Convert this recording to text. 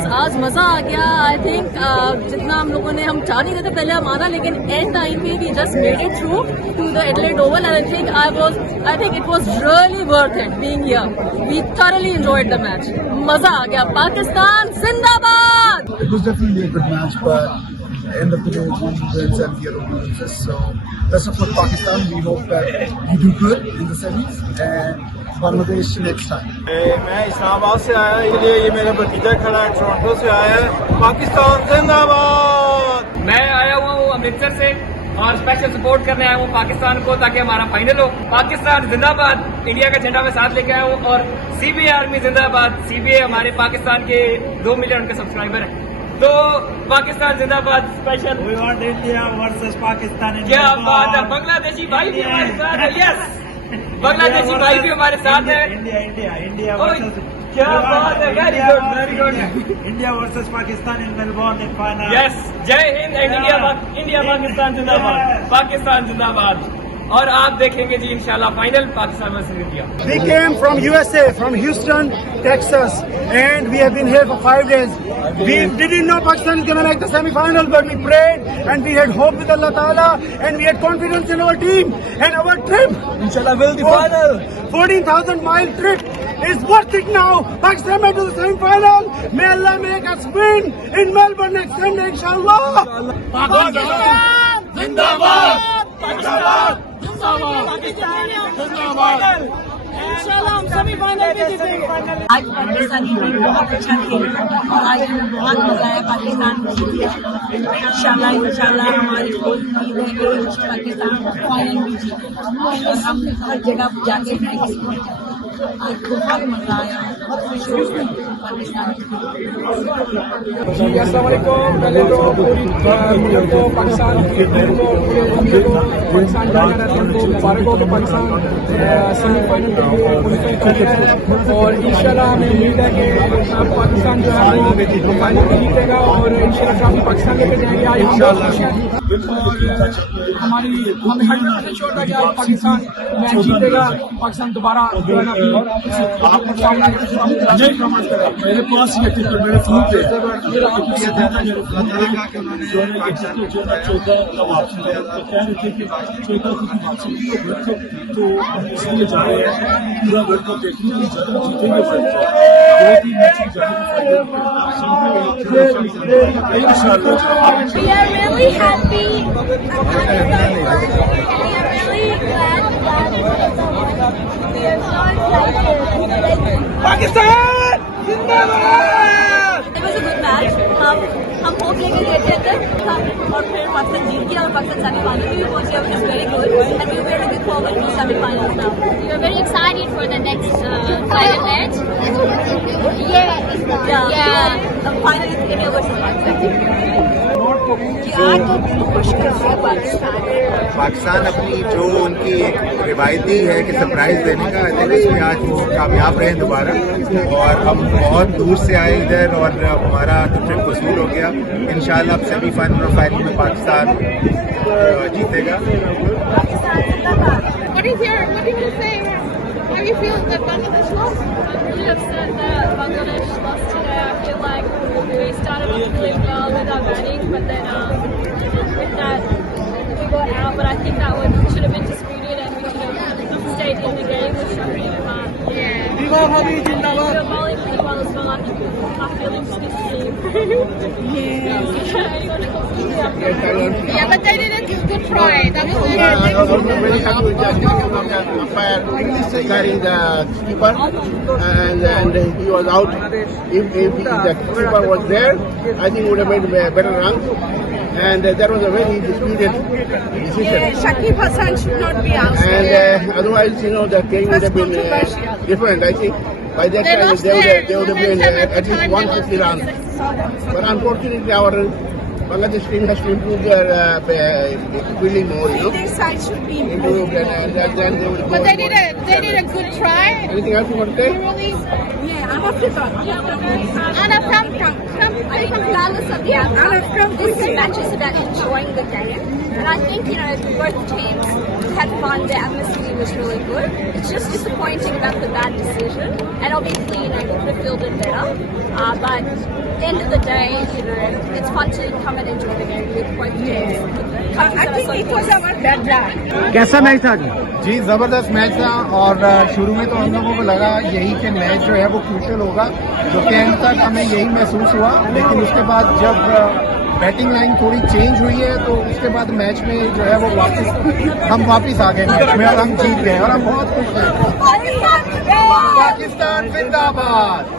बस आज मजा आ गया। आई थिंक जितना हम चाह नहीं रहे थे पहले हमारा, लेकिन एंड टाइम पे we just made it through to the Adelaide Oval and I think it was really worth it being here. We thoroughly enjoyed the match. मजा आ गया। पाकिस्तान जिंदाबाद। It was definitely a good match, but end of the day, it's one wins and the other one loses. So best of luck, Pakistan. We hope that you do good in the semis and Bangladesh next time. मैं इस्लामाबाद से आया, इसलिए ये मेरा भतीजा खड़ा है, Toronto से आया है। पाकिस्तान जिंदाबाद। मैं आया हुआ हूँ अमृतसर से और स्पेशल सपोर्ट करने आया हूँ पाकिस्तान को, ताकि हमारा फाइनल हो। पाकिस्तान जिंदाबाद, इंडिया का झंडा मैं साथ लेके आया हूँ। और सीबीए आर्मी जिंदाबाद। सीबीए हमारे पाकिस्तान के 2 मिलियन के सब्सक्राइबर हैं, तो पाकिस्तान जिंदाबाद। Special We want India versus Pakistan. क्या बात है। बांग्लादेशी भाई भी हमारे साथ है। यस, बांग्लादेशी भाई भी हमारे साथ है। India versus. क्या बात है। Very good, very good. India versus Pakistan in Melbourne in final. Yes, जय हिंद एंड इंडिया पाकिस्तान जिंदाबाद। पाकिस्तान जिंदाबाद। और आप देखेंगे जी इंशाल्लाह final Pakistan versus India. We came from USA, from Houston, Texas, and we have been here for 5 days. We didn't know Pakistan is going to make the semi-final, but we prayed and we had hope with Allah Ta'ala and we had confidence in our team and our trip. Inshallah, will the final. 14,000 mile trip is worth it now. Pakistan made to the semi-final. May Allah make us win in Melbourne next Sunday, inshallah. Pakistan Zindabad. Pakistan इंशाल्लाह हम semifinal में जीतेंगे। आज Pakistani team बहुत अच्छा खेला और आज हमें बहुत मजा आया पाकिस्तान को जीत। इंशाल्लाह हमारी पूरी उम्मीद है कि पाकिस्तान फाइनल में जीते और हम हर जगह जाके आज बहुत मजा आया। पाकिस्तान जी अस्सलाम वालेकुम। पहले तो पूरी मुल्क को, पाकिस्तान की टीम को, पूरे दुनिया को, पाकिस्तान जाना रहता है उनको मुबारक हो कि पाकिस्तान सेमीफाइनल के लिए क्वालिफाई कर गया है। और इंशाल्लाह हमें उम्मीद है कि पाकिस्तान जो है वो फाइनल में जीतेगा और इंशाल्लाह ट्रॉफी पाकिस्तान लेके जाएंगे। आज हम बहुत खुश हैं। हमें 100% श्योर था कि आज पाकिस्तान मैच जीतेगा। पाकिस्तान दोबारा जो है ना मेरे पास ये टिकट मेरे फोन पे तो इसलिए जा रहे हैं पूरा वर्ल्ड कप देखने की जगह जीतेंगे We are really happy. We are really glad that we are so excited. Pakistan जिंदाबाद। It was a good match. हम होप लेकर गए थे अंदर और फिर पाकिस्तान जीत गया और पाकिस्तान सेमीफाइनल में भी पहुंच गया, which is very good. And we are very looking forward to semi-finals now. We are very excited for the next final match. Yeah. The final is India versus Pakistan. आज तो दिल खुश कर दिया पाकिस्तान अपनी जो उनकी एक रिवायती है कि सरप्राइज देने का, आई थिंक उसमें आज वो कामयाब रहे दोबारा। और हम बहुत दूर से आए इधर और हमारा तो ट्रिप वसूल हो गया। इंशाल्लाह अब सेमीफाइनल और फाइनल में पाकिस्तान जीतेगा। What did you say? How you feel that Bangladesh lost? I'm really upset that Bangladesh lost today. I feel like we started off really well with our batting, but then with that we got out. But I think that one should have been disputed and we should have stayed in the game with Shakri and Iman. Yeah. We were bowling pretty well as well. My feelings for this team. Anyone else? Yeah, but they did a good try. That was I was also very happy with the umpire carrying the keeper, and he was out. If the keeper was there, I think he would have made a better run. And that was a very disputed decision. Shakib Hassan should not be out. And otherwise, the game would have been different. I think by that They time lost they their would have been momentum at least time. 150 runs. But unfortunately, our Bangladesh team has to improve their fielding more. Their side should be Improved, and then they will go. But they did a good try. Anything else you want to say? Really, Yeah, I'm up to that. Anna from Regardless of the outcome, this match is about enjoying the game. And I think, both teams had fun. The atmosphere was really good. It's just disappointing about the bad decision. And obviously, we could have fielded better. But end of the day, you know, it's fun to come and enjoy the game with both teams. I think it was our better. कैसा match था आज? जी जबरदस्त match था और शुरू में तो हम लोगों को लगा यही कि मैच जो है वो क्रूशियल होगा, जो कि एंड तक हमें यही महसूस हुआ। लेकिन उसके बाद जब बैटिंग लाइन थोड़ी चेंज हुई है तो उसके बाद मैच में जो है वो हम वापस आ गए मैच में और हम जीत गए और हम बहुत खुश हैं। पाकिस्तान जिंदाबाद।